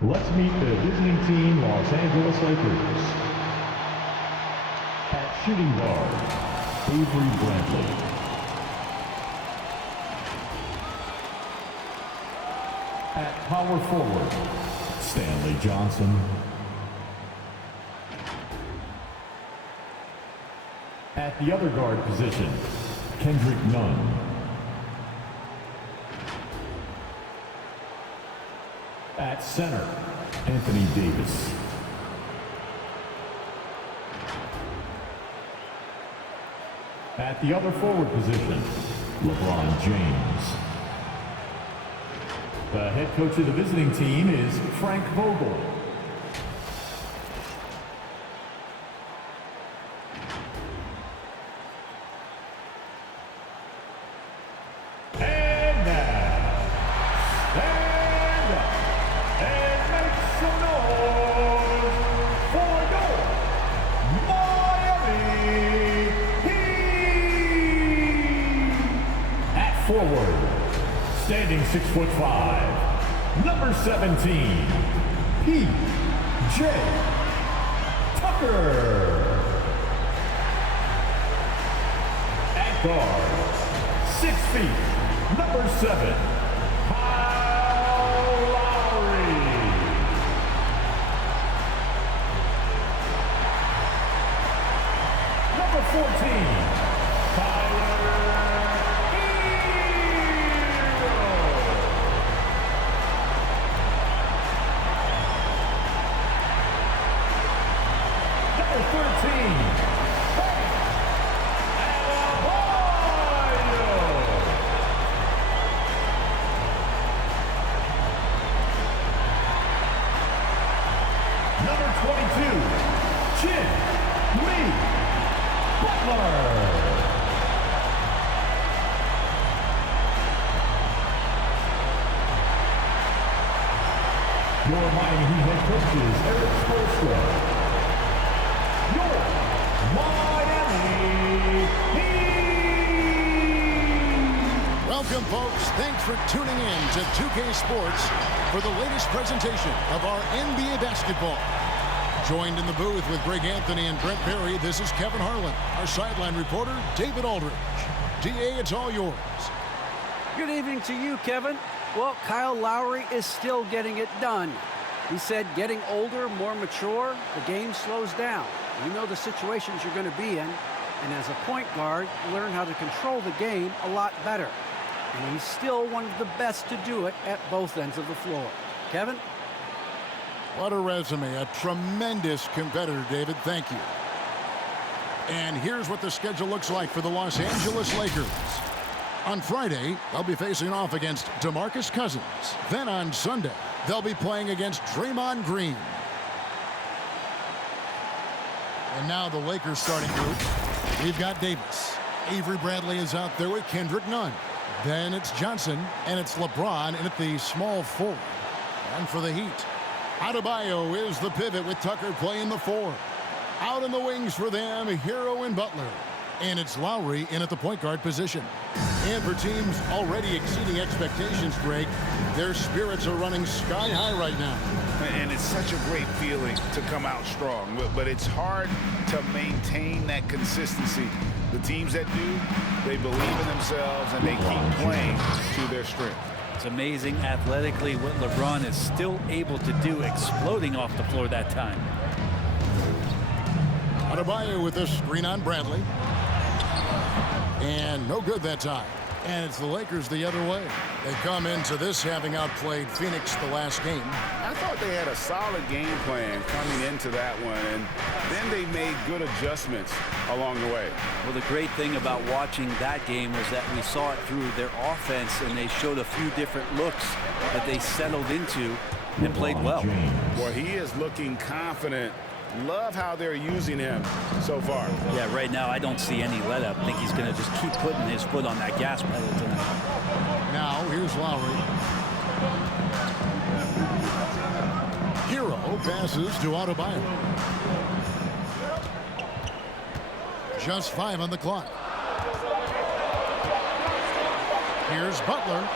Let's meet the visiting team, Los Angeles Lakers. At shooting guard, Avery Bradley. At power forward, Stanley Johnson. At the other guard position, Kendrick Nunn. At center, Anthony Davis. At the other forward position, LeBron James. The head coach of the visiting team is Frank Vogel. And now, stand up and make some noise for your Miami Heat. At forward, standing 6'5", number 17, P.J. Tucker. At guard, 6 feet, number 7, Kyle Lowry. Number 14, Tyler Hero. Number 13, Bam Adebayo. Number 22, Jimmy Butler. Your Miami Heat head coach is Eric Spoelstra. Your Miami Heat. Welcome, folks. Thanks for tuning in to 2K Sports for the latest presentation of our NBA basketball. Joined in the booth with Greg Anthony and Brent Barry, this is Kevin Harlan. Our sideline reporter, David Aldridge. DA, it's all yours. Good evening to you, Kevin. Well, Kyle Lowry is still getting it done. He said getting older, more mature, the game slows down. You know the situations you're going to be in, and as a point guard, you learn how to control the game a lot better. And he's still one of the best to do it at both ends of the floor. Kevin? What a resume. A tremendous competitor, David. Thank you. And here's what the schedule looks like for the Los Angeles Lakers. On Friday, they'll be facing off against DeMarcus Cousins. Then on Sunday, they'll be playing against Draymond Green. And now the Lakers starting group. We've got Davis. Avery Bradley is out there with Kendrick Nunn. Then it's Johnson, and it's LeBron in at the small forward. And for the Heat, Adebayo is the pivot with Tucker playing the 4. Out in the wings for them, Hero and Butler. And it's Lowry in at the point guard position. And for teams already exceeding expectations, Greg, their spirits are running sky high right now. And it's such a great feeling to come out strong, but it's hard to maintain that consistency. The teams that do, they believe in themselves and they keep playing to their strength. It's amazing athletically what LeBron is still able to do, exploding off the floor that time. Adebayo with this screen on Bradley. And no good that time. And it's the Lakers the other way. They come into this having outplayed Phoenix the last game. I thought they had a solid game plan coming into that one, and then they made good adjustments along the way. Well, the great thing about watching that game was that we saw it through their offense, and they showed a few different looks that they settled into and played well. Well, he is looking confident. Love how they're using him so far. Yeah, right now I don't see any let up. I think he's going to just keep putting his foot on that gas pedal tonight. Now, here's Lowry. Hero passes to Adebayo. Just 5 on the clock. Here's Butler.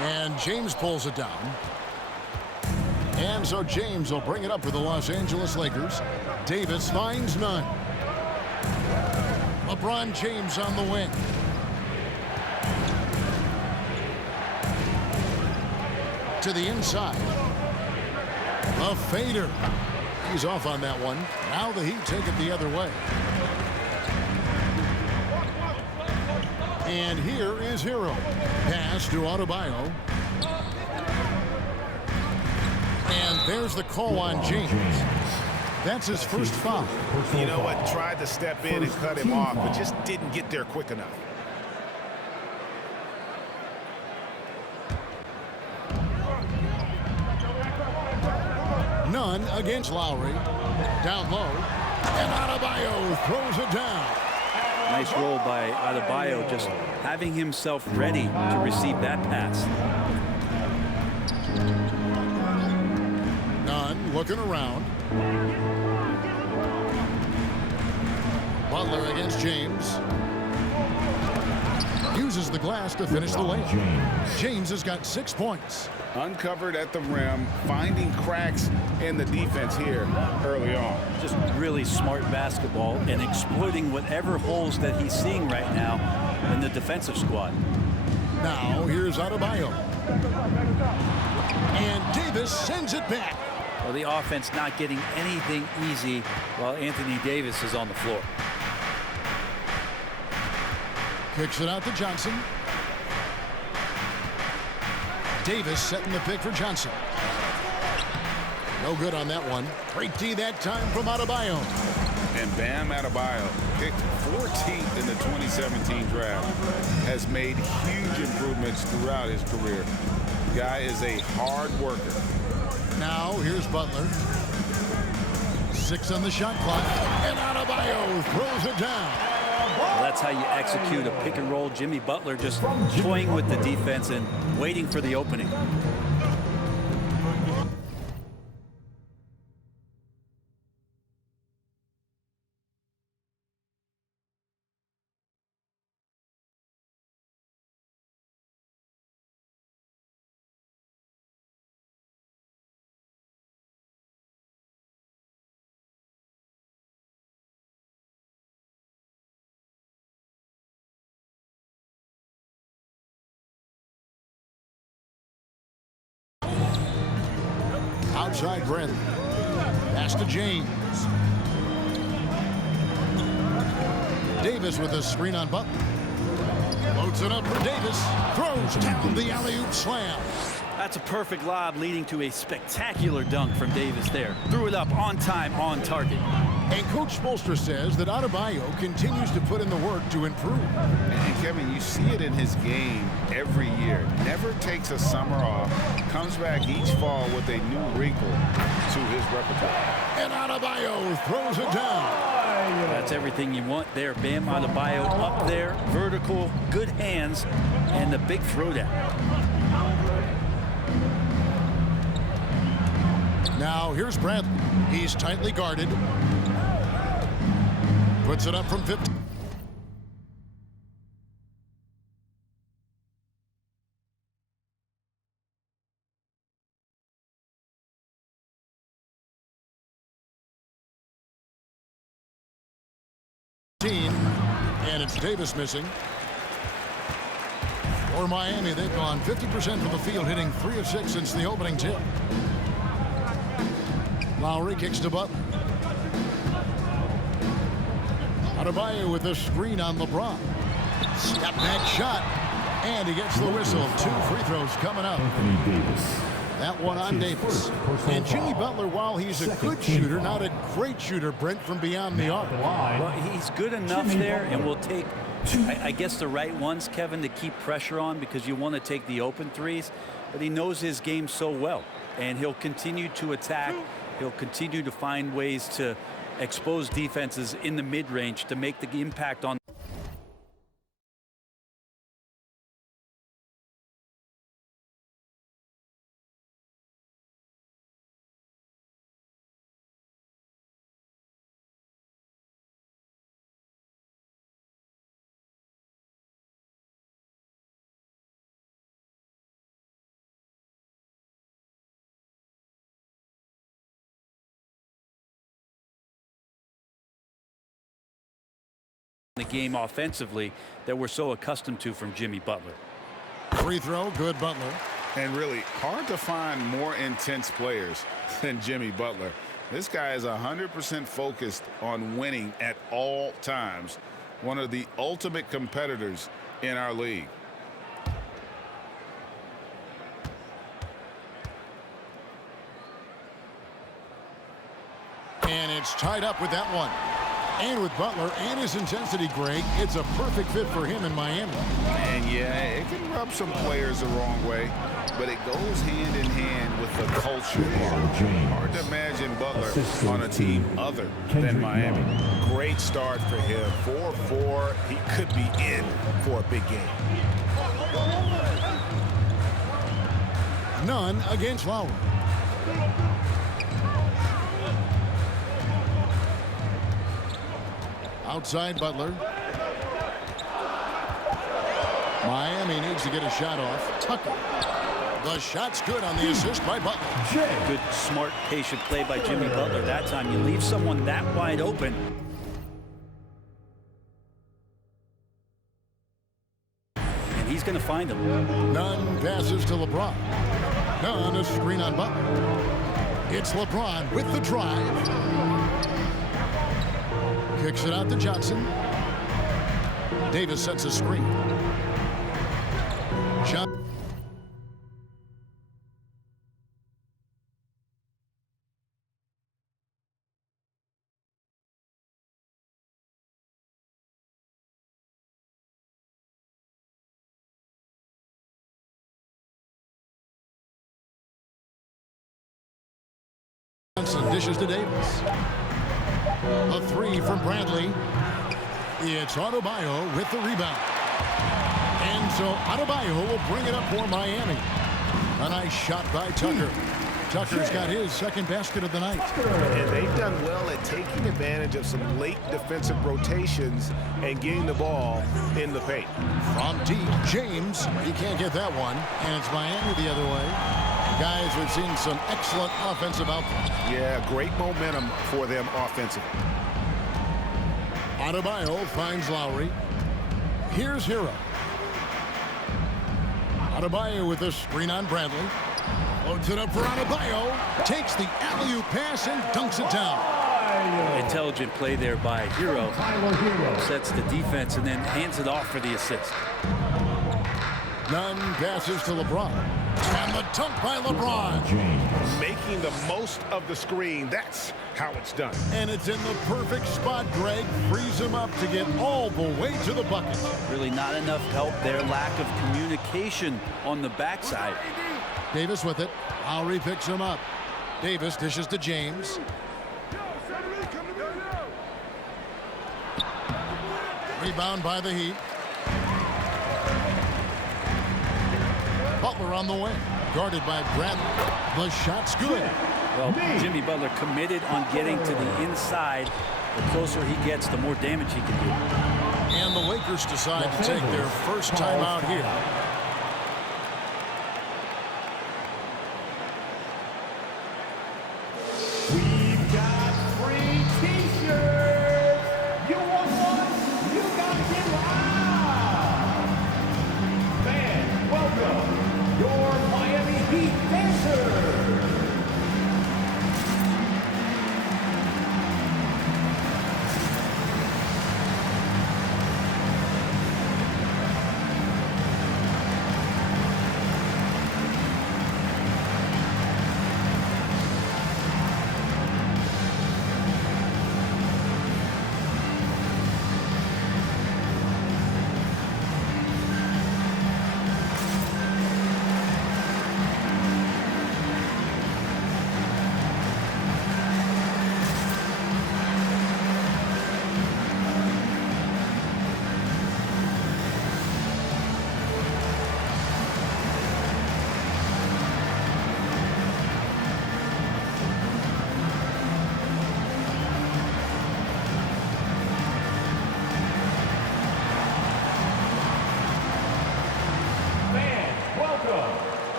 And James pulls it down. And so James will bring it up for the Los Angeles Lakers. Davis finds none. LeBron James on the wing. To the inside. A fader. He's off on that one. Now the Heat take it the other way. And here is Hero. Pass to Adebayo. And there's the call on James. That's his first foul. You know what? Tried to step in and cut him off, but just didn't get there quick enough. None against Lowry. Down low. And Adebayo throws it down. Nice roll by Adebayo, just having himself ready to receive that pass. Nunn looking around. Butler against James. Uses the glass to finish the lane. James has got 6 points. Uncovered at the rim, finding cracks in the defense here early on. Just really smart basketball and exploiting whatever holes that he's seeing right now in the defensive squad. Now here's Adebayo. And Davis sends it back. Well, the offense not getting anything easy while Anthony Davis is on the floor. Kicks it out to Johnson. Davis setting the pick for Johnson. No good on that one. Great D that time from Adebayo. And Bam Adebayo, picked 14th in the 2017 draft, has made huge improvements throughout his career. The guy is a hard worker. Now here's Butler. 6 on the shot clock. And Adebayo throws it down. Well, that's how you execute a pick and roll. Jimmy Butler just toying with the defense and waiting for the opening. Outside Bradley. Pass to James. Davis with a screen on Butler. Loads it up for Davis. Throws down the alley-oop slam. That's a perfect lob leading to a spectacular dunk from Davis there. Threw it up on time, on target. And Coach Spoelstra says that Adebayo continues to put in the work to improve. And Kevin, you see it in his game every year. Never takes a summer off. Comes back each fall with a new wrinkle to his repertoire. And Adebayo throws it down. That's everything you want there. Bam Adebayo up there, vertical, good hands, and the big throwdown. Now here's Bradley. He's tightly guarded. Puts it up from 50. And it's Davis missing. For Miami, they've gone 50% from the field, hitting 3 of 6 since the opening tip. Lowry kicks to Butler. Adebayo with a screen on LeBron. Step back shot. And he gets the whistle. 2 free throws coming up. Anthony Davis. That one on Davis. And Jimmy Butler, while he's a good shooter, not a great shooter, Brent, from beyond the arc. Well, he's good enough there, and will take, I guess, the right ones, Kevin, to keep pressure on, because you want to take the open threes. But he knows his game so well, and he'll continue to attack. He'll continue to find ways to expose defenses in the mid-range to make the impact on the game offensively that we're so accustomed to from Jimmy Butler. Free throw, good Butler. And really hard to find more intense players than Jimmy Butler. This guy is 100% focused on winning at all times. One of the ultimate competitors in our league. And it's tied up with that one. And with Butler and his intensity, Greg, it's a perfect fit for him in Miami. And yeah, it can rub some players the wrong way, but it goes hand in hand with the culture here. Hard to imagine Butler on a team other than Miami. Great start for him. 4-4. He could be in for a big game. None against Lowry. Outside Butler. Miami needs to get a shot off. Tucker. The shot's good on the assist by Butler. Good, smart, patient play by Jimmy Butler that time. You leave someone that wide open. And he's going to find him. Nunn passes to LeBron. Nunn, a screen on Butler. It's LeBron with the drive. Kicks it out to Johnson. Davis sets a screen. Johnson dishes to Davis. A three from Bradley. It's Adebayo with the rebound. And so Adebayo will bring it up for Miami. A nice shot by Tucker. Tucker's got his second basket of the night. And they've done well at taking advantage of some late defensive rotations and getting the ball in the paint. From deep, James. He can't get that one. And it's Miami the other way. Guys, we've seen some excellent offensive output. Yeah, great momentum for them offensively. Adebayo finds Lowry. Here's Hero. Adebayo with a screen on Bradley. Loads it up for Adebayo. Takes the alley-oop pass and dunks it down. Intelligent play there by Hero. Sets the defense and then hands it off for the assist. Nunn passes to LeBron. And the dunk by LeBron. James. Making the most of the screen. That's how it's done. And it's in the perfect spot, Greg. Frees him up to get all the way to the bucket. Really not enough help there. Lack of communication on the backside. Davis with it. Lowry picks him up. Davis dishes to James. Rebound by the Heat. Butler on the wing. Guarded by Bradley. The shot's good. Well, Jimmy Butler committed on getting to the inside. The closer he gets, the more damage he can do. And the Lakers decide to take their first time out here. We've got free t-shirts. You want one? You got to get loud. Fans, welcome your Miami Heat dancers.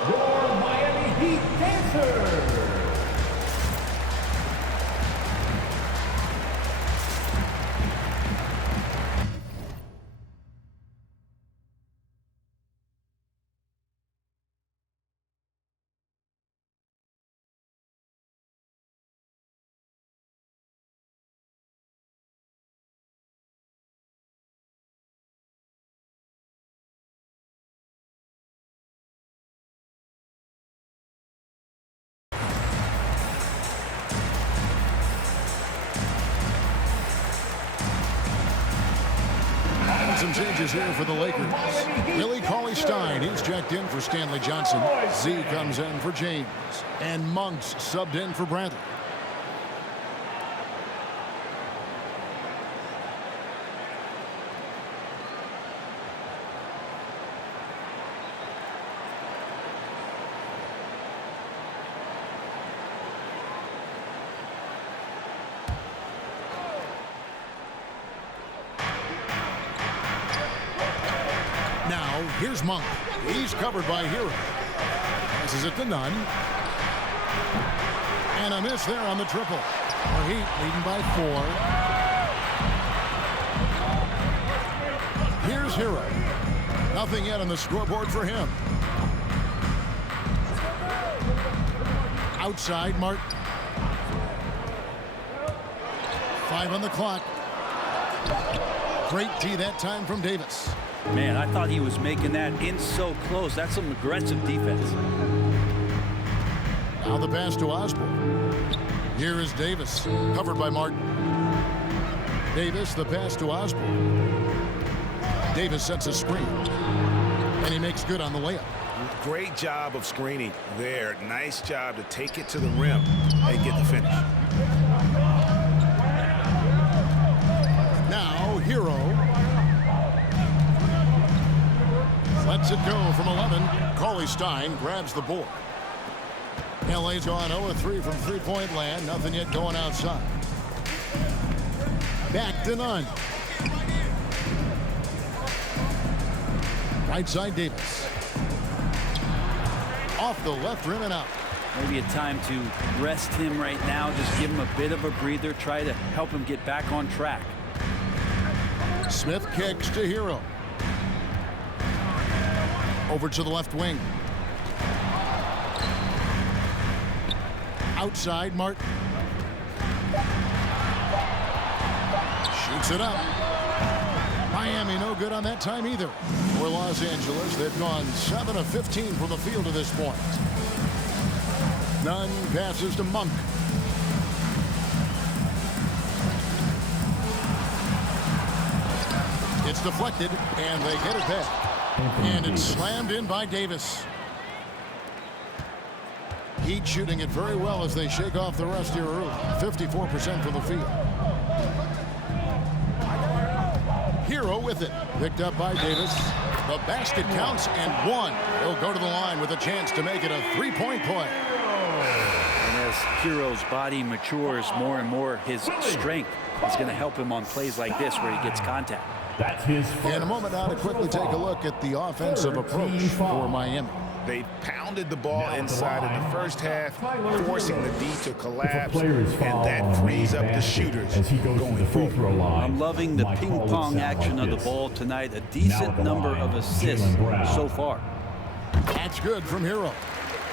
Your Miami Heat dancers. some changes here for the Lakers. Willie Cauley-Stein, he's checked in for Stanley Johnson. Z comes in for James. And Monk's subbed in for Bradley. Here's Monk. He's covered by Hero. Passes it to Nunn. And a miss there on the triple. The Heat leading by 4. Here's Hero. Nothing yet on the scoreboard for him. Outside, Martin. 5 on the clock. Great D that time from Davis. Man, I thought he was making that in so close. That's some aggressive defense. Now the pass to Osborne. Here is Davis, covered by Martin. Davis, the pass to Osborne. Davis sets a screen, and he makes good on the layup. Great job of screening there. Nice job to take it to the rim and get the finish. Now, Hero. Lets it go from 11. Cauley-Stein grabs the board. LA's gone 0-3 from three-point land. Nothing yet going outside. Back to Nunn. Right side Davis. Off the left rim and out. Maybe a time to rest him right now. Just give him a bit of a breather. Try to help him get back on track. Smith kicks to Hero. Over to the left wing. Outside, Martin. Shoots it up. Miami no good on that time either. For Los Angeles, they've gone 7 of 15 from the field to this point. Nunn passes to Monk. It's deflected, and they get it back. And it's slammed in by Davis. Heat shooting it very well as they shake off the rust here early. 54% from the field. Hero with it. Picked up by Davis. The basket counts and 1. He'll go to the line with a chance to make it a three-point play. And as Hero's body matures more and more, his strength is going to help him on plays like this where he gets contact. That's his In a moment now to quickly take a look at the offensive approach for Miami. They pounded the ball inside in the first half, forcing the D to collapse, Players and that frees up the shooters as he goes to the free throw line. I'm loving the ping-pong action of the ball tonight. A decent number of assists so far. That's good from Hero.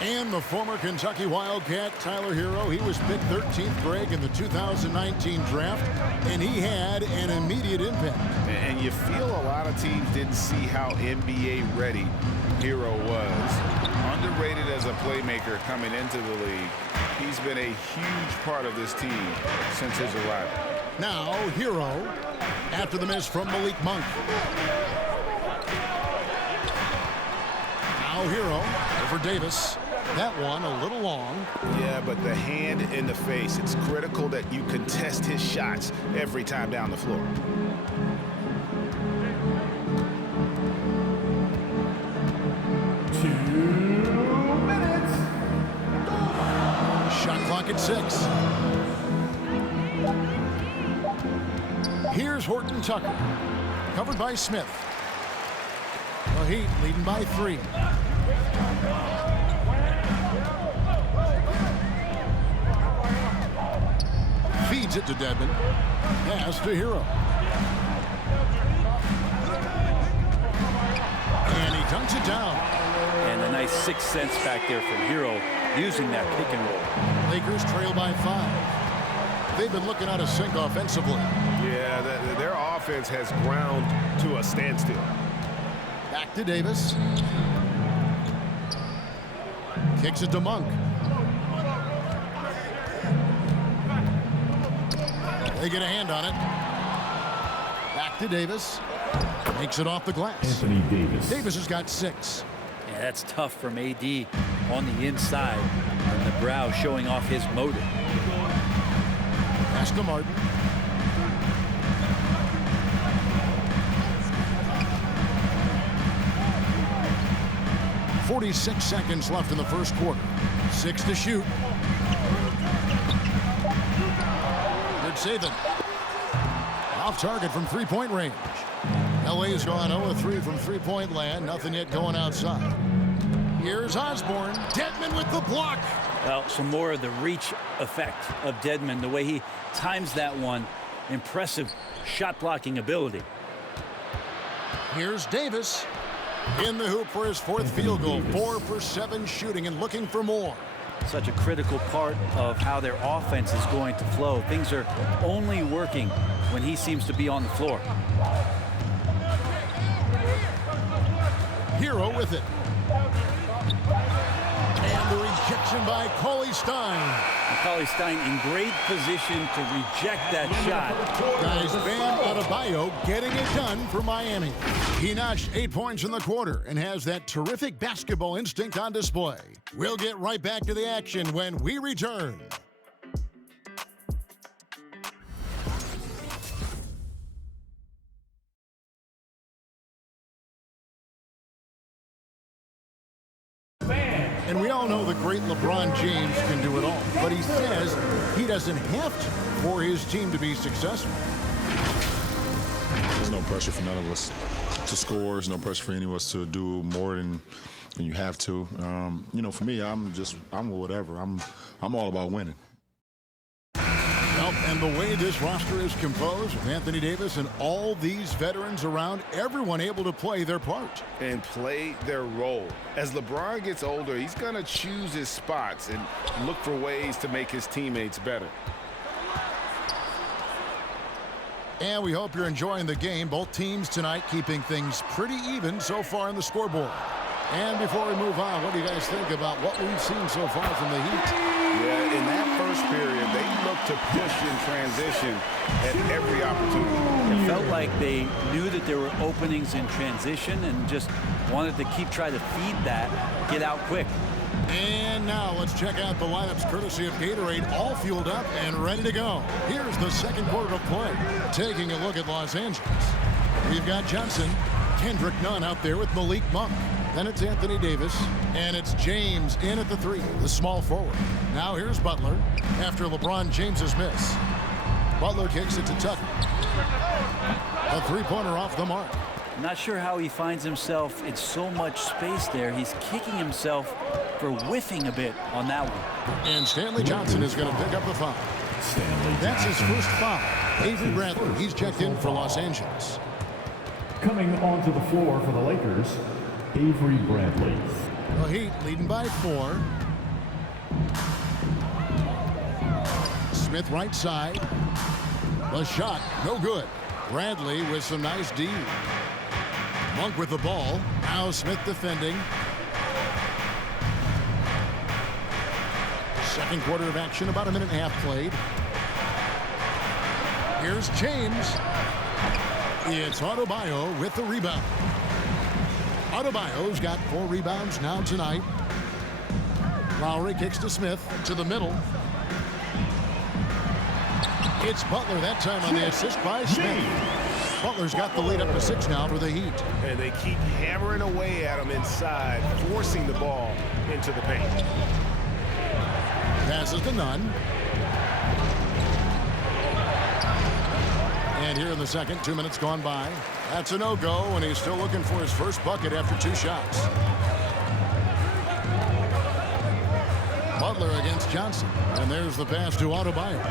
And the former Kentucky Wildcat, Tyler Hero, he was picked 13th, Greg, in the 2019 draft, and he had an immediate impact. And you feel a lot of teams didn't see how NBA ready Hero was. Underrated as a playmaker coming into the league. He's been a huge part of this team since his arrival. Now, Hero, after the miss from Malik Monk. Now, Hero over Davis. That one a little long. Yeah, but the hand in the face, it's critical that you contest his shots every time down the floor. Shot clock at 6. Here's Horton Tucker. Covered by Smith. The Heat leading by 3. Feeds it to Dedmon. Pass to Hero. And he dunks it down. And a nice 6 cents back there from Hero using that pick and roll. Lakers trail by 5. They've been looking out of sync offensively. Yeah, their offense has ground to a standstill. Back to Davis. Kicks it to Monk. They get a hand on it. Back to Davis. Makes it off the glass. Anthony Davis. Davis has got 6. Yeah, that's tough from AD on the inside. And the brow showing off his motive. Pass to Martin. .46 seconds left in the first quarter. 6 to shoot. Good saving. Off target from three-point range. LA's gone 0-3 from three-point land. Nothing yet going outside. Here's Osborne. Dedmon with the block. Well, some more of the reach effect of Dedmon, the way he times that one. Impressive shot blocking ability. Here's Davis. In the hoop for his 4th field goal. 4 for 7 shooting and looking for more. Such a critical part of how their offense is going to flow. Things are only working when he seems to be on the floor. Hero with it. And the rejection by Cauley-Stein. And Cauley-Stein in great position to reject that shot. Guys, Bam Adebayo getting it done for Miami. He notched 8 points in the quarter and has that terrific basketball instinct on display. We'll get right back to the action when we return. And we all know the great LeBron James can do it all, but he says he doesn't have to for his team to be successful. There's no pressure for none of us to score. There's no pressure for any of us to do more than you have to. You know, for me, I'm whatever. I'm all about winning. And the way this roster is composed with Anthony Davis and all these veterans around, everyone able to play their part. And play their role. As LeBron gets older, he's going to choose his spots and look for ways to make his teammates better. And we hope you're enjoying the game. Both teams tonight keeping things pretty even so far on the scoreboard. And before we move on, what do you guys think about what we've seen so far from the Heat? Yeah, in that first period, they looked to push in transition at every opportunity. It felt like they knew that there were openings in transition and just wanted to try to feed that, get out quick. And now let's check out the lineups courtesy of Gatorade, all fueled up and ready to go. Here's the second quarter of play. Taking a look at Los Angeles. We've got Johnson, Kendrick Nunn out there with Malik Monk. Then it's Anthony Davis, and it's James in at the 3, the small forward. Now here's Butler after LeBron James's miss. Butler kicks it to Tucker. A three-pointer off the mark. Not sure how he finds himself in so much space there. He's kicking himself for whiffing a bit on that one. And Stanley Johnson is going to pick up the foul. That's his first foul. Avery Bradley, he's checked in for Los Angeles. Coming onto the floor for the Lakers, Avery Bradley. The Heat leading by 4. Smith right side. The shot, no good. Bradley with some nice D. Monk with the ball. Now Smith defending. Second quarter of action, about a minute and a half played. Here's James. It's Adebayo with the rebound. Adebayo's got 4 rebounds now tonight. Lowry kicks to Smith to the middle. It's Butler that time on the assist by Smith. Butler's got the lead up to 6 now for the Heat. And they keep hammering away at him inside, forcing the ball into the paint. Passes to Nunn. And here in the second, 2 minutes gone by. That's a no-go, and he's still looking for his first bucket after 2 shots. Butler against Johnson. And there's the pass to Adebayo.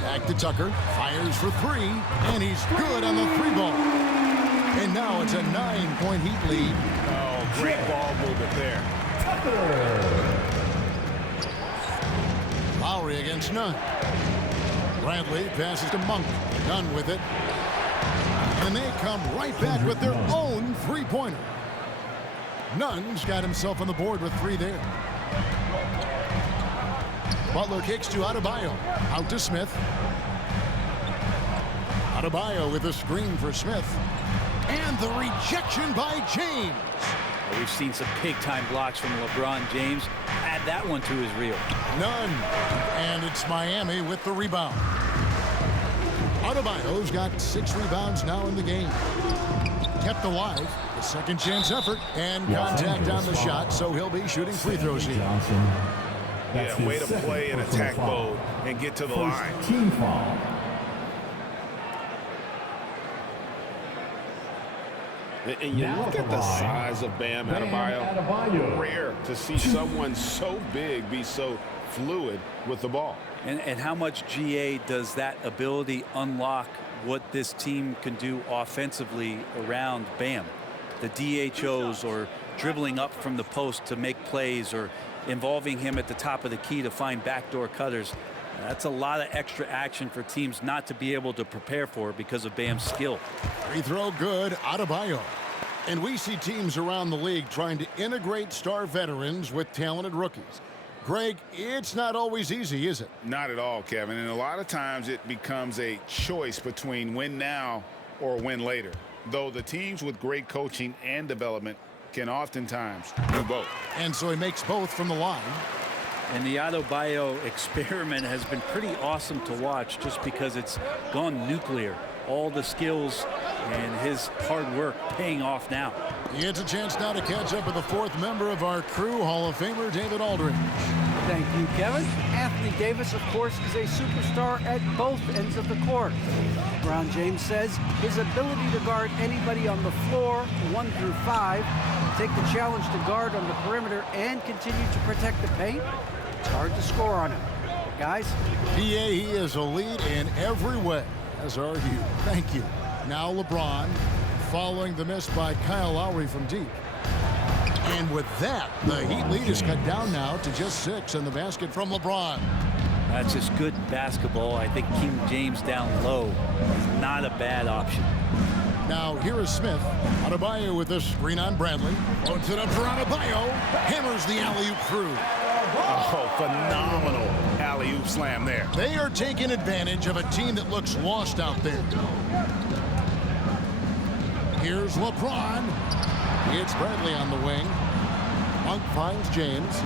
Back to Tucker. Fires for 3, and he's good on the 3 ball. And now it's a 9-point Heat lead. Oh, great ball movement there. Lowry against Nunn. Bradley passes to Monk. Nunn with it. And they come right back with their own 3-pointer. Nunn's got himself on the board with 3 there. Butler kicks to Adebayo. Out to Smith. Adebayo with a screen for Smith. And the rejection by James. We've seen some big-time blocks from LeBron James. Add that one to his reel. None. And it's Miami with the rebound. Adebayo's got 6 rebounds now in the game. Kept alive. A second chance effort. And contact on the shot, so he'll be shooting free throws here. Yeah, way to play in attack mode and get to the line. Team foul. And you look at the size of Bam Adebayo. Rare to see someone so big be so fluid with the ball. And how much GA does that ability unlock what this team can do offensively around Bam? The DHOs or dribbling up from the post to make plays or involving him at the top of the key to find backdoor cutters. That's a lot of extra action for teams not to be able to prepare for because of Bam's skill. Free throw good, Adebayo. And we see teams around the league trying to integrate star veterans with talented rookies. Greg, it's not always easy, is it? Not at all, Kevin. And a lot of times it becomes a choice between win now or win later. Though the teams with great coaching and development can oftentimes do both. And so he makes both from the line. And the Adebayo experiment has been pretty awesome to watch just because it's gone nuclear. All the skills and his hard work paying off now. He gets a chance now to catch up with the 4th member of our crew, Hall of Famer David Aldridge. Thank you, Kevin. Anthony Davis, of course, is a superstar at both ends of the court. LeBron James says his ability to guard anybody on the floor, 1 through 5, take the challenge to guard on the perimeter and continue to protect the paint, it's hard to score on him. But guys, He is a lead in every way, as are you. Thank you. Now LeBron following the miss by Kyle Lowry from deep. And with that, the Heat lead is cut down now to just 6 in the basket from LeBron. That's just good basketball. I think King James down low is not a bad option. Now here is Smith. Adebayo with this screen on Bradley. Floats it up for Adebayo. Hammers the alley-oop through. Oh, phenomenal alley-oop slam there. They are taking advantage of a team that looks lost out there. Here's LeBron. It's Bradley on the wing. Monk finds James.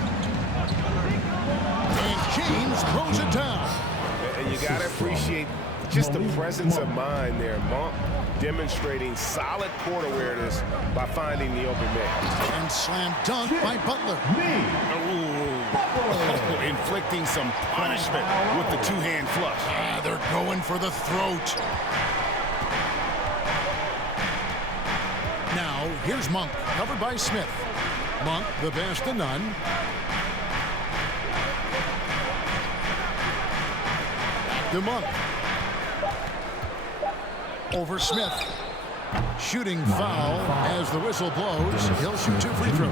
And James throws it down. And you got to appreciate just the presence of mind there. Monk demonstrating solid court awareness by finding the open man. And slam dunk by Butler. Oh, inflicting some punishment with the two-hand flush. They're going for the throat. Now, here's Monk, covered by Smith. Monk, the pass to Nunn. Back to Monk. Over Smith. Shooting foul as the whistle blows. He'll shoot 2 free throws.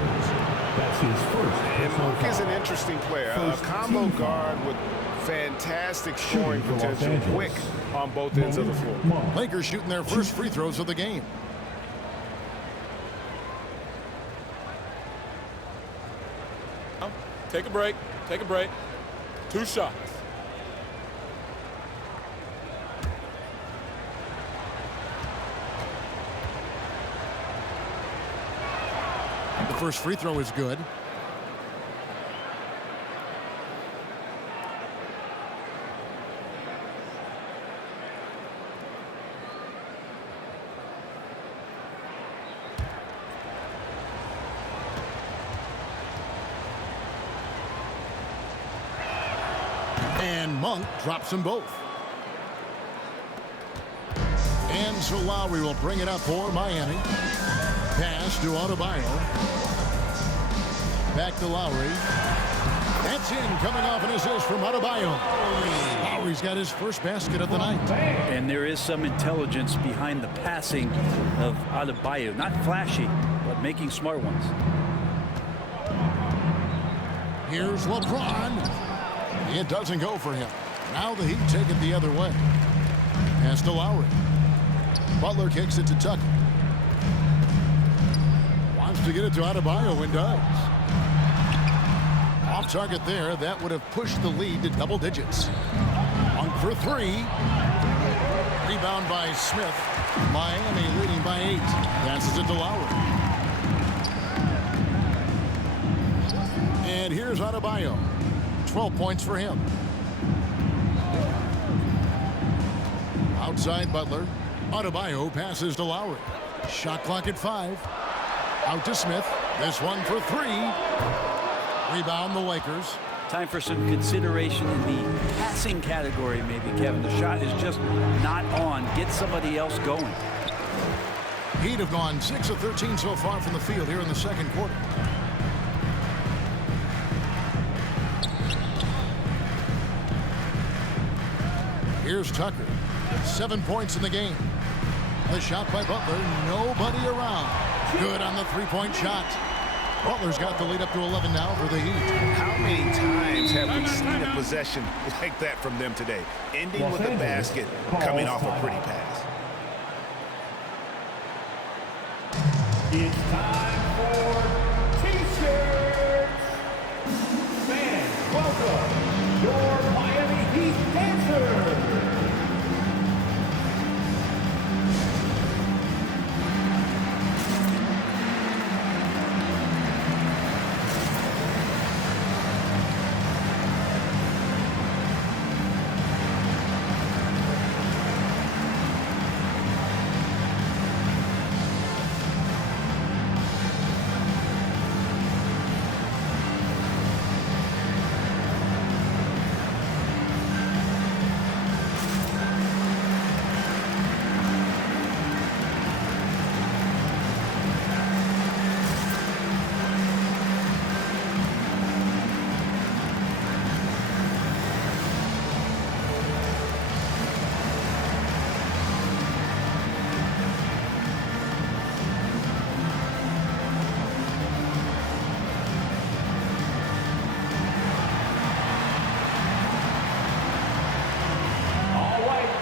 That's his first. And Monk is an interesting player. A combo guard with fantastic scoring potential. Quick on both ends of the floor. Lakers shooting their first free throws of the game. Take a break. Take a break. 2 shots. The first free throw is good. And Monk drops them both. And so Lowry will bring it up for Miami. Pass to Adebayo. Back to Lowry. That's in, coming off an assist from Adebayo. Lowry's got his first basket of the night. And there is some intelligence behind the passing of Adebayo. Not flashy, but making smart ones. Here's LeBron. It doesn't go for him. Now the Heat take it the other way. Pass to Lowry. Butler kicks it to Tucker. Wants to get it to Adebayo and does. Off target there. That would have pushed the lead to double digits. Monk for 3. Rebound by Smith. Miami leading leading by 8. Passes it to Lowry. And here's Adebayo. 12 points for him. Outside Butler. Adebayo passes to Lowry. Shot clock at 5. Out to Smith. This one for 3. Rebound the Lakers. Time for some consideration in the passing category, maybe, Kevin. The shot is just not on. Get somebody else going. Heat have gone 6 of 13 so far from the field here in the second quarter. Here's Tucker. 7 points in the game. The shot by Butler. Nobody around. Good on the three-point shot. Butler's got the lead up to 11 now for the Heat. How many times have we seen a possession like that from them today? Ending with a basket, coming off a pretty pass. It's time for T-shirts. Fans, welcome your Miami Heat dancers.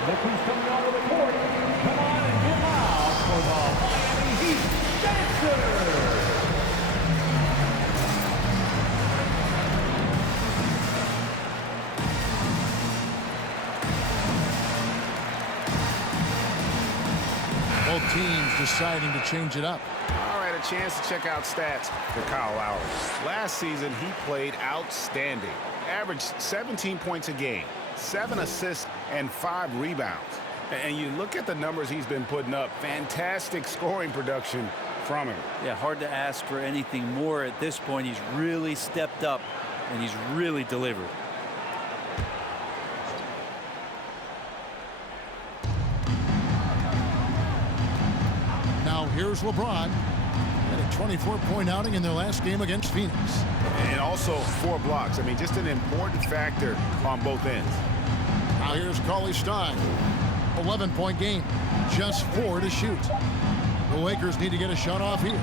Look who's coming onto the court. Come on and get loud for the Miami Heat dancers. Both teams deciding to change it up. All right, a chance to check out stats for Kyle Lowry. Last season, he played outstanding. Averaged 17 points a game, 7 assists, and 5 rebounds. And you look at the numbers he's been putting up, fantastic scoring production from him. Yeah, hard to ask for anything more at this point. He's really stepped up, and he's really delivered. Now here's LeBron. Had a 24-point outing in their last game against Phoenix. And also 4 blocks. I mean, just an important factor on both ends. Now here's Cauley-Stein. 11-point game. Just 4 to shoot. The Lakers need to get a shot off here.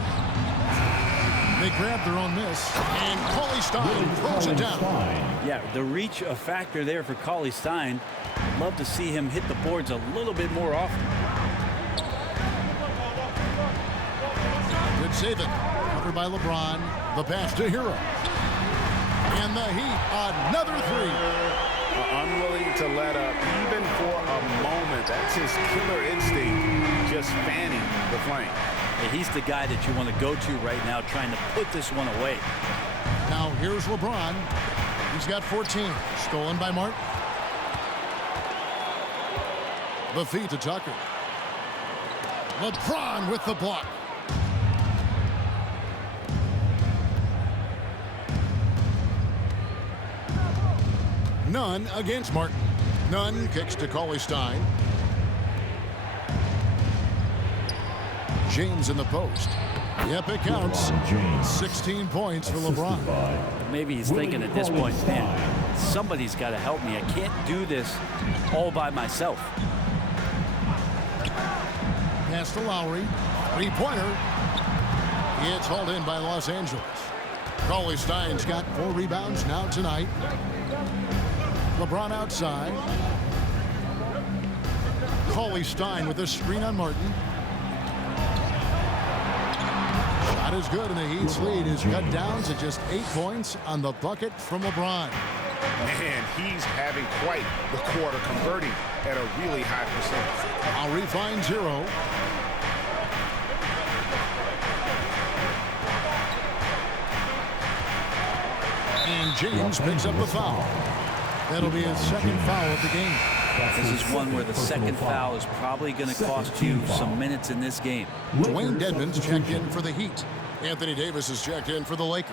They grab their own miss. And Cauley-Stein throws it down. Yeah, the reach a factor there for Cauley-Stein. I'd love to see him hit the boards a little bit more often. Good save it. Covered by LeBron. The pass to Hero. And the Heat, another 3. Unwilling to let up even for a moment. That's his killer instinct, just fanning the flame. Yeah, he's the guy that you want to go to right now, trying to put this one away. Now here's LeBron. He's got 14. Stolen by Martin. The feed to Tucker. LeBron with the block. Nunn against Martin. Nunn kicks to Cauley-Stein. James in the post. Yep, it counts. 16 points for LeBron. Maybe he's thinking at this point, man, somebody's got to help me. I can't do this all by myself. Pass to Lowry. 3-pointer. It's hauled in by Los Angeles. Cauley-Stein's got 4 rebounds now tonight. LeBron outside. Cauley-Stein with a screen on Martin. Shot is good, and the Heat's lead is cut down to just 8 points on the bucket from LeBron. Man, he's having quite the quarter, converting at a really high percentage. Lowry finds Hero. James picks up the foul. That'll be his second foul of the game. This is one where the second foul is probably going to cost you some minutes in this game. Dwayne Dedmon's checked in for the Heat. Anthony Davis is checked in for the Lakers.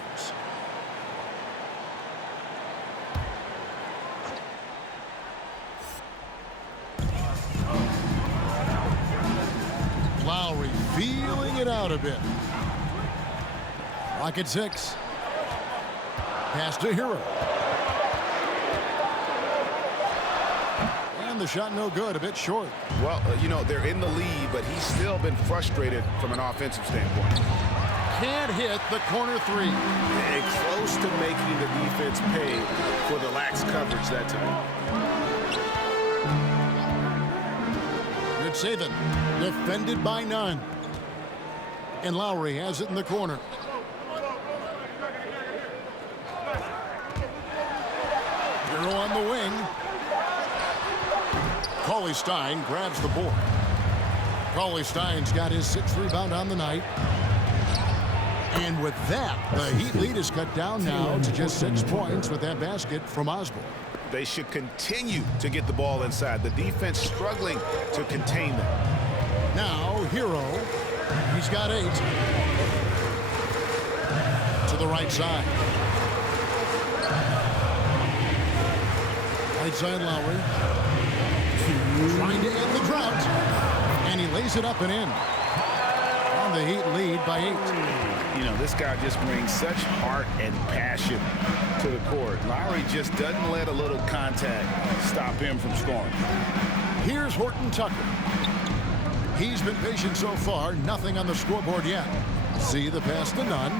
Lowry feeling it out a bit. Clock at 6. Pass to Hero. And the shot no good, a bit short. Well, you know, they're in the lead, but he's still been frustrated from an offensive standpoint. Can't hit the corner three. And close to making the defense pay for the lax coverage that time. Good saving. Defended by none. And Lowry has it in the corner. Hero on the wing. Cauley-Stein grabs the board. Cauley-Stein's got his 6th rebound on the night. And with that, the Heat lead is cut down now to just 6 points with that basket from Osborne. They should continue to get the ball inside. The defense struggling to contain them. Now, Hero. He's got 8. To the right side. Right side, Lowry. Trying to end the drought. And he lays it up and in. And the Heat lead by 8. You know, this guy just brings such heart and passion to the court. Lowry just doesn't let a little contact stop him from scoring. Here's Horton Tucker. He's been patient so far. Nothing on the scoreboard yet. See the pass to Nunn.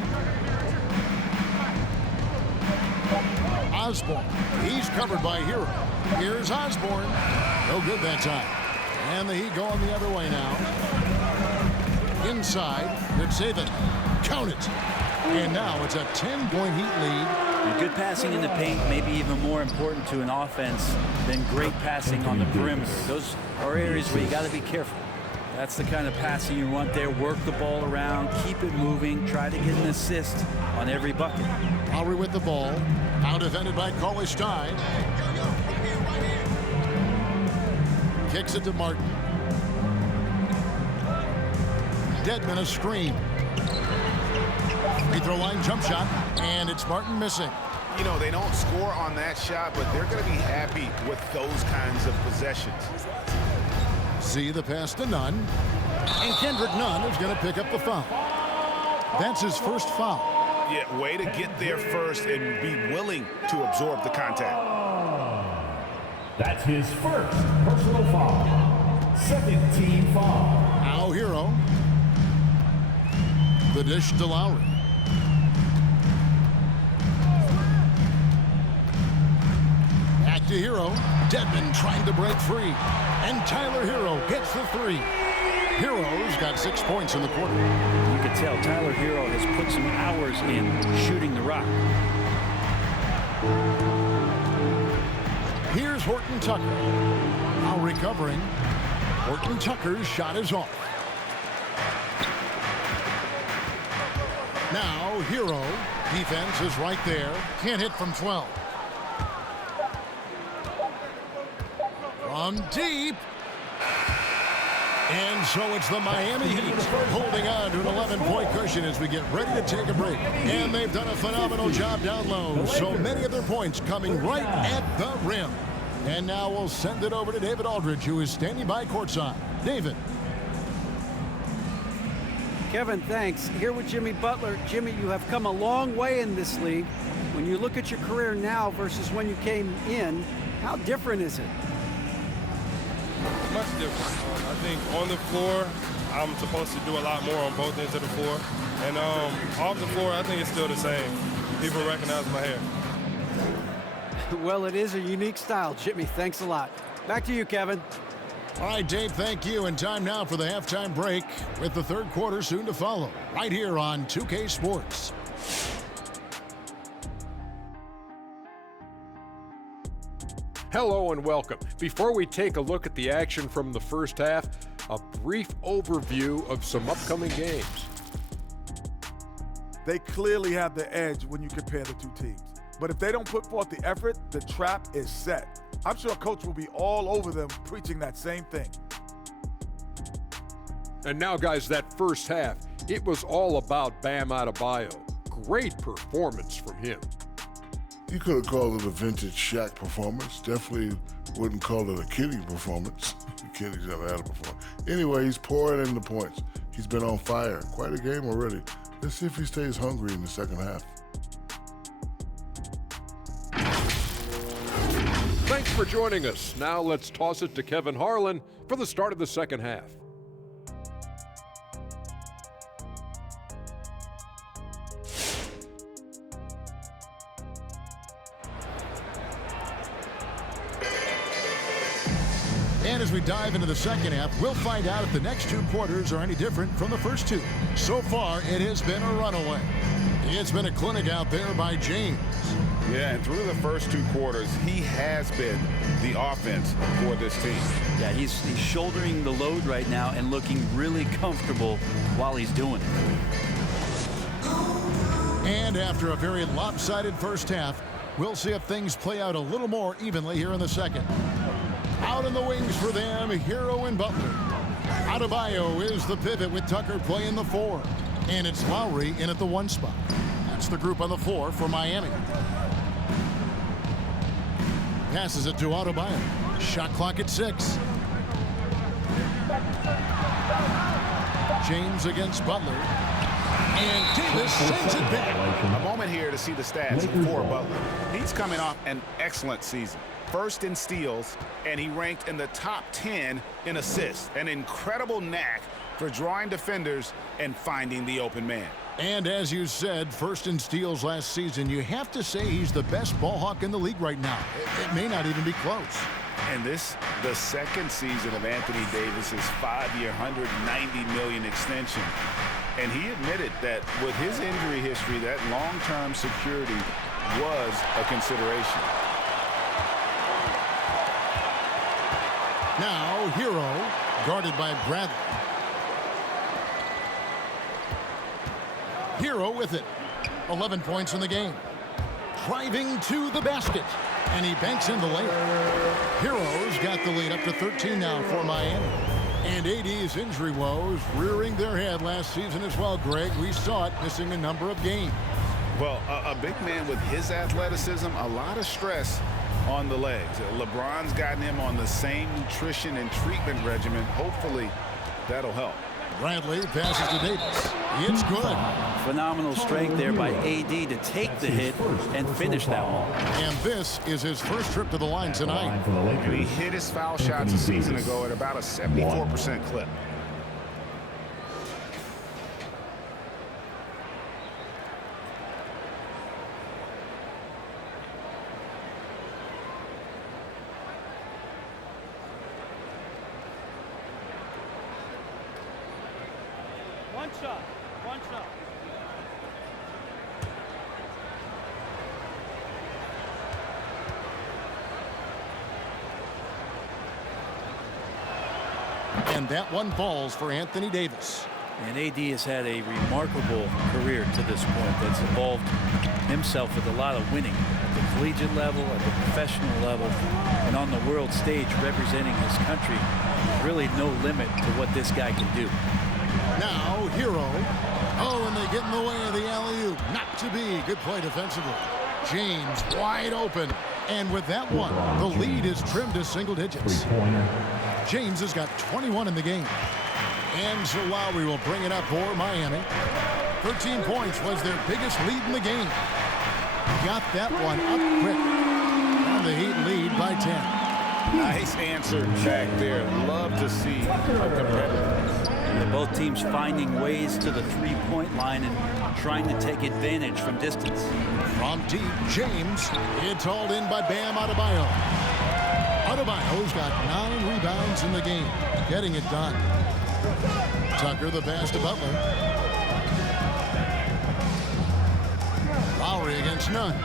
Osborne. He's covered by Hero. Here's Osborne. No good that time. And the Heat going the other way now. Inside. Good save it. Count it. And now it's a 10-point Heat lead. And good passing in the paint may be even more important to an offense than great passing on the perimeter. Those are areas where you got to be careful. That's the kind of passing you want there. Work the ball around, keep it moving, try to get an assist on every bucket. Lowry with the ball. Now defended by Cauley-Stein. Kicks it to Martin. Dedmon a screen. Free throw line jump shot, and it's Martin missing. You know, they don't score on that shot, but they're going to be happy with those kinds of possessions. See the pass to Nunn. And Kendrick Nunn is going to pick up the foul. That's his first foul. Yeah, way to get there first and be willing to absorb the contact. That's his first personal foul. Second team foul. Now Hero. The dish to Lowry. Back to Hero. Dedmon trying to break free. And Tyler Hero gets the 3. Hero's got 6 points in the quarter. You can tell Tyler Hero has put some hours in shooting the rock. Here's Horton Tucker. Now recovering. Horton Tucker's shot is off. Now Hero. Defense is right there. Can't hit from 12. From deep. And so it's the Miami Heat holding on to an 11-point cushion as we get ready to take a break. And they've done a phenomenal job down low. So many of their points coming right at the rim. And now we'll send it over to David Aldridge, who is standing by courtside. David. Kevin, thanks. Here with Jimmy Butler. Jimmy, you have come a long way in this league. When you look at your career now versus when you came in, how different is it? Much different. I think on the floor, I'm supposed to do a lot more on both ends of the floor. And off the floor, I think it's still the same. People recognize my hair. Well, it is a unique style, Jimmy. Thanks a lot. Back to you, Kevin. All right, Dave, thank you. And time now for the halftime break with the third quarter soon to follow right here on 2K Sports. Hello and welcome. Before we take a look at the action from the first half, a brief overview of some upcoming games. They clearly have the edge when you compare the two teams. But if they don't put forth the effort, the trap is set. I'm sure Coach will be all over them preaching that same thing. And now, guys, that first half, it was all about Bam Adebayo. Great performance from him. You could have called it a vintage Shaq performance. Definitely wouldn't call it a kiddie performance. Kiddies never had a performance. Anyway, he's pouring in the points. He's been on fire. Quite a game already. Let's see if he stays hungry in the second half. Thanks for joining us. Now let's toss it to Kevin Harlan for the start of the second half. And as we dive into the second half, we'll find out if the next two quarters are any different from the first two. So far, it has been a runaway. It's been a clinic out there by James. Yeah, and through the first two quarters, he has been the offense for this team. Yeah, he's shouldering the load right now and looking really comfortable while he's doing it. And after a very lopsided first half, we'll see if things play out a little more evenly here in the second. Out in the wings for them, Hero and Butler. Adebayo is the pivot with Tucker playing the 4. And it's Lowry in at the 1 spot. That's the group on the floor for Miami. Passes it to Adebayo. Shot clock at 6. James against Butler. And Davis sends it back. A moment here to see the stats for Butler. He's coming off an excellent season. First in steals, and he ranked in the top 10 in assists. An incredible knack for drawing defenders and finding the open man. And as you said, first in steals last season, you have to say he's the best ball hawk in the league right now. It may not even be close. And this, the second season of Anthony Davis's 5-year, $190 million extension. And he admitted that with his injury history, that long-term security was a consideration. Now, Hero, guarded by Bradley. Hero with it. 11 points in the game. Driving to the basket. And he banks in the layup. Hero's got the lead up to 13 now for Miami. And AD's injury woes rearing their head last season as well, Greg. We saw it missing a number of games. Well, a big man with his athleticism, a lot of stress on the legs. LeBron's gotten him on the same nutrition and treatment regimen. Hopefully, that'll help. Bradley passes to Davis. It's good. Phenomenal strength there by AD to take the hit and finish that one. And this is his first trip to the line tonight. And he hit his foul shots a season ago at about a 74% clip. One shot. And that one falls for Anthony Davis. And AD has had a remarkable career to this point that's involved himself with a lot of winning at the collegiate level, at the professional level, and on the world stage representing his country. Really no limit to what this guy can do. Now, Hero. Oh, and they get in the way of the alley-oop. Not to be. Good play defensively. James wide open. And with that one, the lead is trimmed to single digits. James has got 21 in the game. And so Lowry will bring it up for Miami. 13 points was their biggest lead in the game. Got that one up quick. And the Heat lead by 10. Nice answer back there. Love to see a competitor. Both teams finding ways to the three-point line and trying to take advantage from distance. From deep, James. It's hauled in by Bam Adebayo. Adebayo's got 9 rebounds in the game. Getting it done. Tucker the pass to Butler. Lowry against none.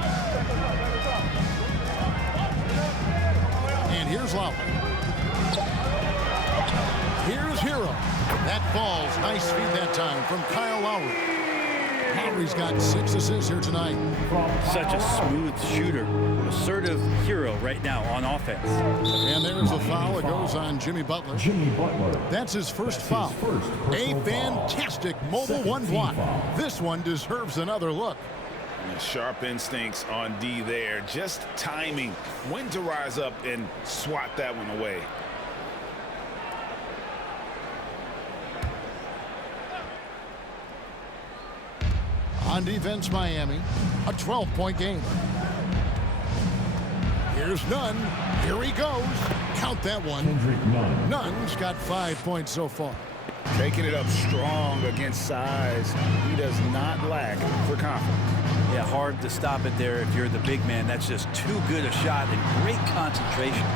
And here's Lowry. Here's Hero. That falls. Nice feed that time from Kyle Lowry. Lowry's got 6 assists here tonight. Such a smooth shooter, assertive hero right now on offense. And there's the foul. It goes on Jimmy Butler. That's his first foul. A fantastic mobile one block. This one deserves another look. And sharp instincts on D there. Just timing when to rise up and swat that one away. On defense, Miami, a 12-point game. Here's Nunn. Here he goes. Count that one. Nunn's got 5 points so far. Taking it up strong against size. He does not lack for confidence. Yeah, hard to stop it there if you're the big man. That's just too good a shot and great concentration.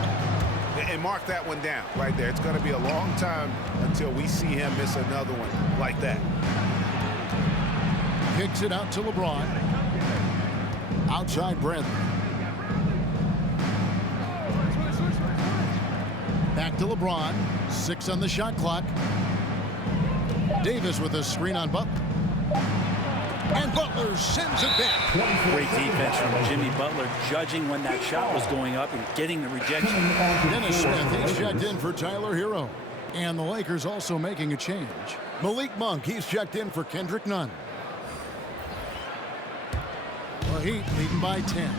And mark that one down right there. It's going to be a long time until we see him miss another one like that. Kicks it out to LeBron. Outside Bradley. Back to LeBron. 6 on the shot clock. Davis with a screen on Butler. And Butler sends it back. Great defense from Jimmy Butler, judging when that shot was going up and getting the rejection. Dennis Smith, he's checked in for Tyler Hero. And the Lakers also making a change. Malik Monk, he's checked in for Kendrick Nunn. The Heat leading by 10.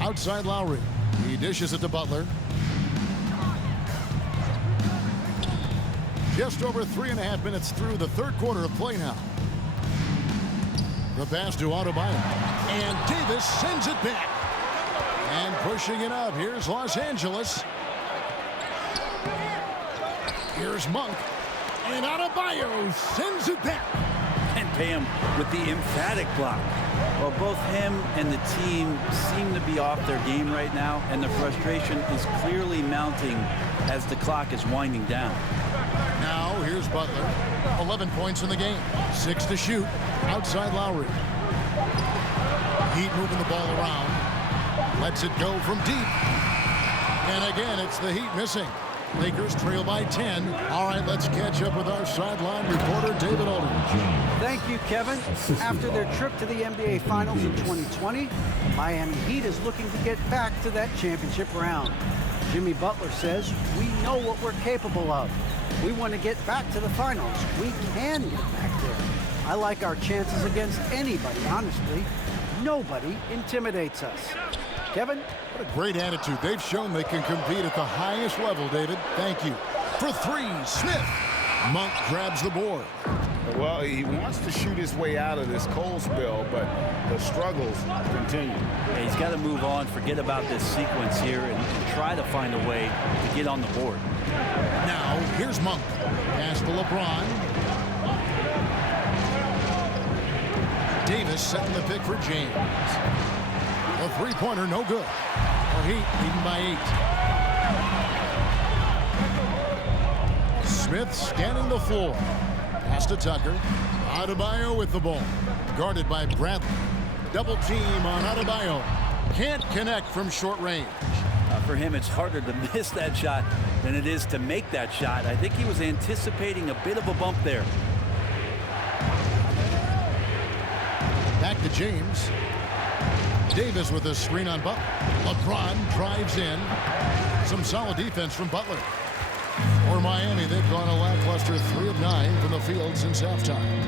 Outside Lowry. He dishes it to Butler. Just over 3.5 minutes through the third quarter of play now. The pass to Adebayo. And Davis sends it back. And pushing it up. Here's Los Angeles. Here's Monk. And Adebayo sends it back. And pay him with the emphatic block. Well, both him and the team seem to be off their game right now, and the frustration is clearly mounting as the clock is winding down. Now, here's Butler. 11 points in the game. 6 to shoot. Outside Lowry. Heat moving the ball around. Lets it go from deep. And again, it's the Heat missing. Lakers trail by 10. All right, let's catch up with our sideline reporter, David Aldridge. Thank you, Kevin. After their trip to the NBA Finals in 2020, the Miami Heat is looking to get back to that championship round. Jimmy Butler says, we know what we're capable of. We want to get back to the finals. We can get back there. I like our chances against anybody, honestly. Nobody intimidates us. Kevin? What a great attitude. They've shown they can compete at the highest level, David. Thank you. For 3, Smith. Monk grabs the board. Well, he wants to shoot his way out of this cold spell, but the struggles continue. Yeah, he's got to move on, forget about this sequence here, and try to find a way to get on the board. Now, here's Monk. Pass to LeBron. Davis setting the pick for James. A three-pointer, no good. The Heat leading by 8. Smith scanning the floor. Pass to Tucker. Adebayo with the ball. Guarded by Bradley. Double team on Adebayo. Can't connect from short range. For him, it's harder to miss that shot than it is to make that shot. I think he was anticipating a bit of a bump there. Back to James. Davis with a screen on Butler. LeBron drives in. Some solid defense from Butler. For Miami, they've gone a lackluster 3 of 9 from the field since halftime.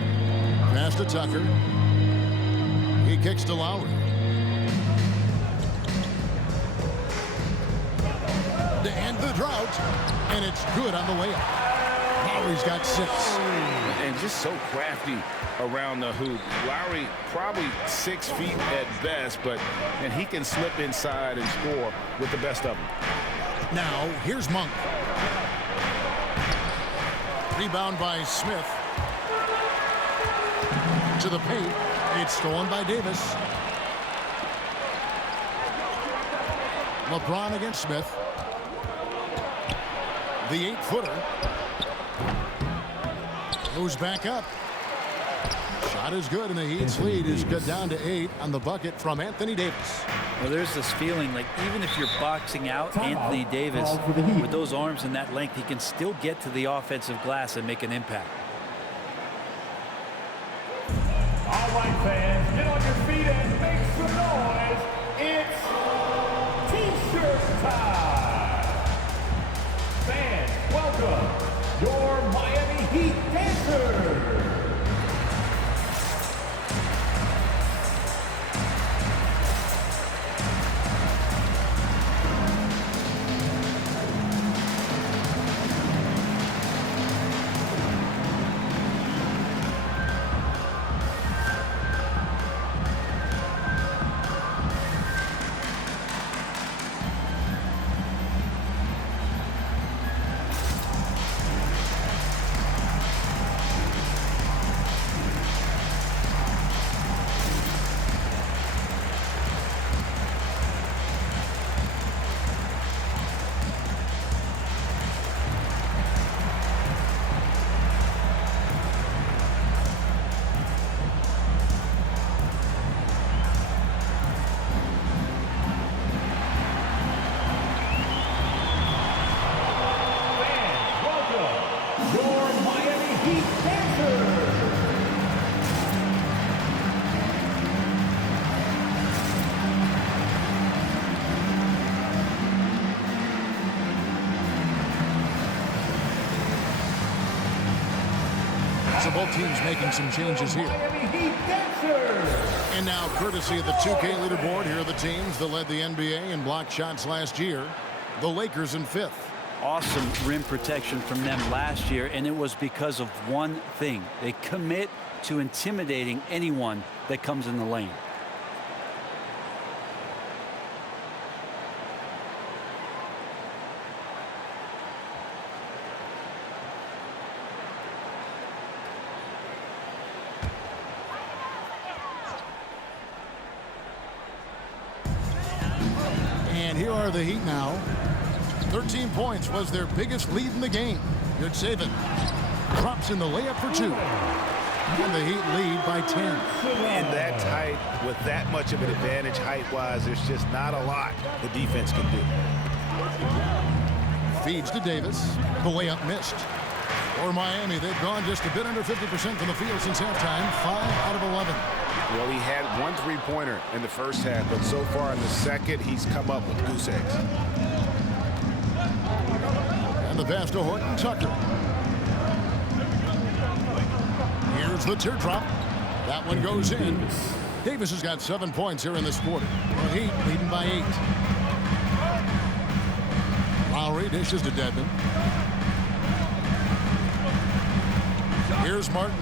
Pass to Tucker. He kicks to Lowry. To end the drought, and it's good on the way up. Lowry's got 6. And just so crafty around the hoop. Lowry probably 6 feet at best, and he can slip inside and score with the best of them. Now, here's Monk. Rebound by Smith. To the paint. It's stolen by Davis. LeBron against Smith. The 8-footer. Goes back up. Shot is good, and the Heat's lead is cut down to 8 on the bucket from Anthony Davis. Well, there's this feeling like even if you're boxing out Anthony Davis with those arms and that length, he can still get to the offensive glass and make an impact. All right, fans, get on your feet and make some noise. It's T-shirt time. Fans, welcome your Miami Heat dancers. So both teams making some changes here. And now, courtesy of the 2K leaderboard, here are the teams that led the NBA in block shots last year. The Lakers in 5th. Awesome rim protection from them last year, and it was because of one thing. They commit to intimidating anyone that comes in the lane. And here are the Heat now. 13 points was their biggest lead in the game. Yurtseven drops in the layup for 2. And the Heat lead by 10. And that tight, with that much of an advantage height-wise, there's just not a lot the defense can do. Feeds to Davis. The layup missed. For Miami, they've gone just a bit under 50% from the field since halftime. 5 out of 11. Well, he had 1 3-pointer in the first half, but so far in the second, he's come up with goose eggs. And the pass to Horton Tucker. Here's the teardrop. That one goes in. Davis has got 7 points here in this quarter. The Heat leading by 8. Lowry dishes to Dedmon. Here's Martin.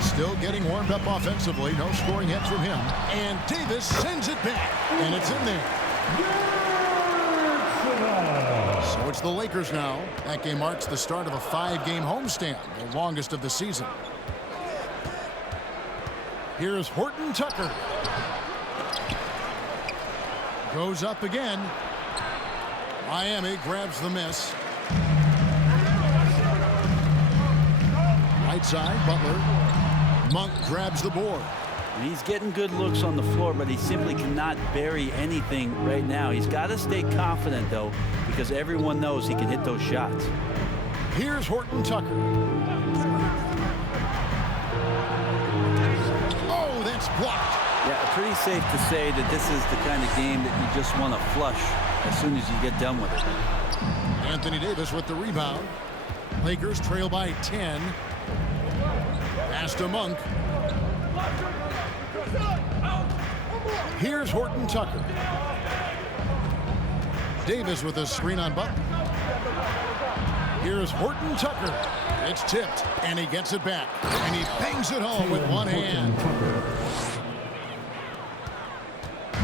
Still getting warmed up offensively. No scoring hits from him. And Davis sends it back. And it's in there. So it's the Lakers now. That game marks the start of a 5-game homestand, the longest of the season. Here's Horton Tucker. Goes up again. Miami grabs the miss. Right side, Butler. Monk grabs the board. He's getting good looks on the floor, but he simply cannot bury anything right now. He's got to stay confident, though, because everyone knows he can hit those shots. Here's Horton Tucker. Oh, that's blocked. Yeah, pretty safe to say that this is the kind of game that you just want to flush as soon as you get done with it. Anthony Davis with the rebound. Lakers trail by 10. Pass to Monk. Here's Horton Tucker. Davis with a screen on Butler. Here's Horton Tucker. It's tipped, and he gets it back. And he bangs it home with one hand.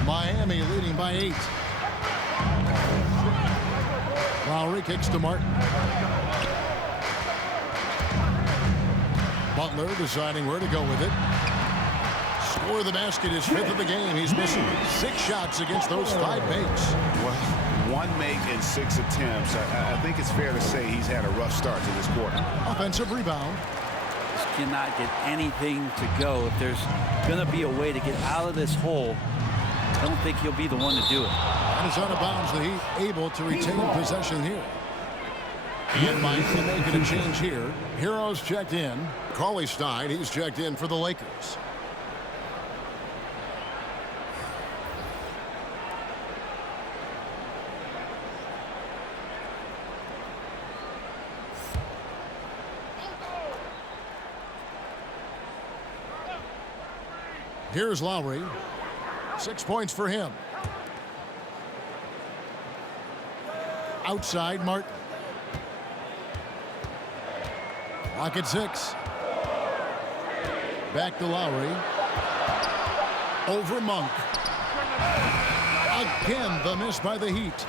Miami leading by 8. Lowry kicks to Martin. Butler deciding where to go with it. Score the basket, his 5th of the game. He's missing 6 shots against those 5 makes. Well, 1 make in 6 attempts. I think it's fair to say he's had a rough start to this quarter. Offensive rebound. Just cannot get anything to go. If there's going to be a way to get out of this hole, I don't think he'll be the one to do it. And is out of bounds. The Heat able to retain possession here. And Miami making a change here. Heroes checked in. Cauley Stein, he's checked in for the Lakers. Here's Lowry. 6 points for him. Outside Martin. Clock at 6. Back to Lowry. Over Monk. Again, the miss by the Heat.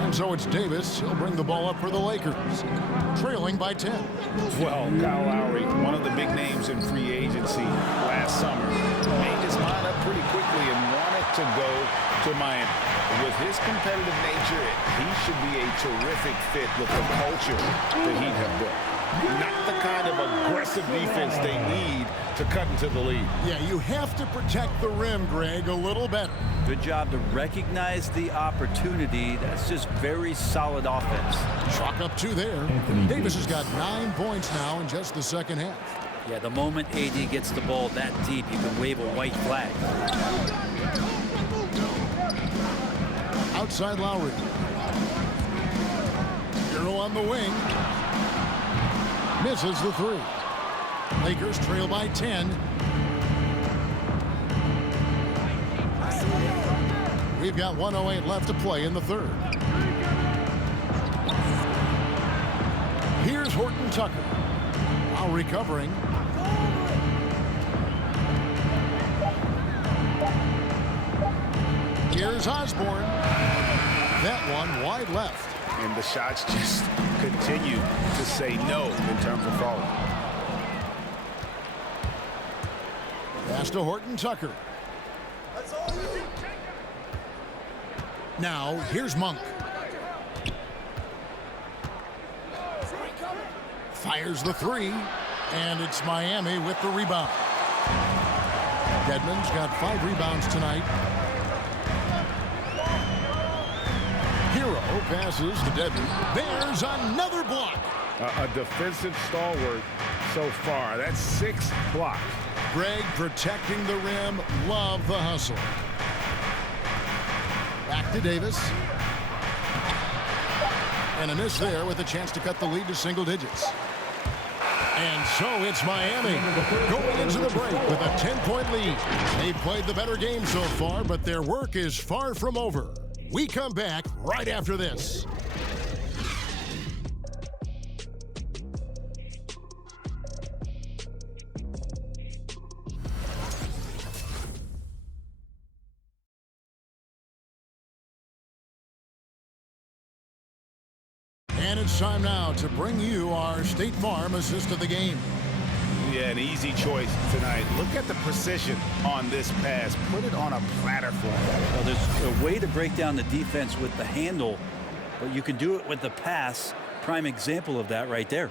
And so it's Davis. He'll bring the ball up for the Lakers. Trailing by 10. Well, Kyle Lowry, one of the big names in free agency last summer, made his mind up pretty quickly and wanted to go to Miami. With his competitive nature, he should be a terrific fit with the culture the Heat have built. Not the kind of aggressive defense they need to cut into the lead. Yeah, you have to protect the rim, Greg, a little better. Good job to recognize the opportunity. That's just very solid offense. Chalk up 2 there. Davis has got 9 points now in just the second half. Yeah, the moment AD gets the ball that deep, you can wave a white flag. Outside Lowry. Hero on the wing. Misses the 3. Lakers trail by 10. We've got 1:08 left to play in the third. Here's Horton Tucker. Now recovering. Here's Osborne. That one wide left. And the shots just continue to say no in terms of falling. Pass to Horton Tucker. Now, here's Monk. Fires the 3, and it's Miami with the rebound. Dedmon's got 5 rebounds tonight. Hero passes to Dedmon. There's another block. A defensive stalwart so far. That's 6 blocks. Greg protecting the rim. Love the hustle. Back to Davis. And a miss there with a chance to cut the lead to single digits. And so it's Miami going into the break with a 10-point lead. They've played the better game so far, but their work is far from over. We come back right after this. And it's time now to bring you our State Farm assist of the game. Yeah, an easy choice tonight. Look at the precision on this pass. Put it on a platter for him. Well, there's a way to break down the defense with the handle, but you can do it with the pass. Prime example of that right there.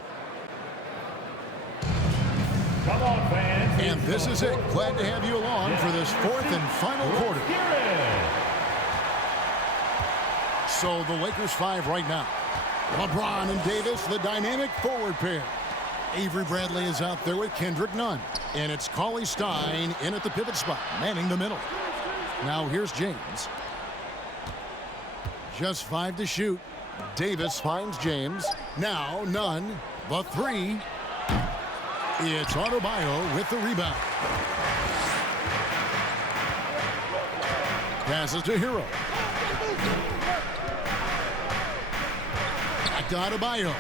Come on, fans. And this is it. Glad to have you along for this 4th and final quarter. So the Lakers 5 right now. LeBron and Davis, the dynamic forward pair. Avery Bradley is out there with Kendrick Nunn. And it's Cauley Stein in at the pivot spot, manning the middle. Now here's James. Just 5 to shoot. Davis finds James. Now Nunn, the 3. It's Adebayo with the rebound. Passes to Hero. Back to Adebayo.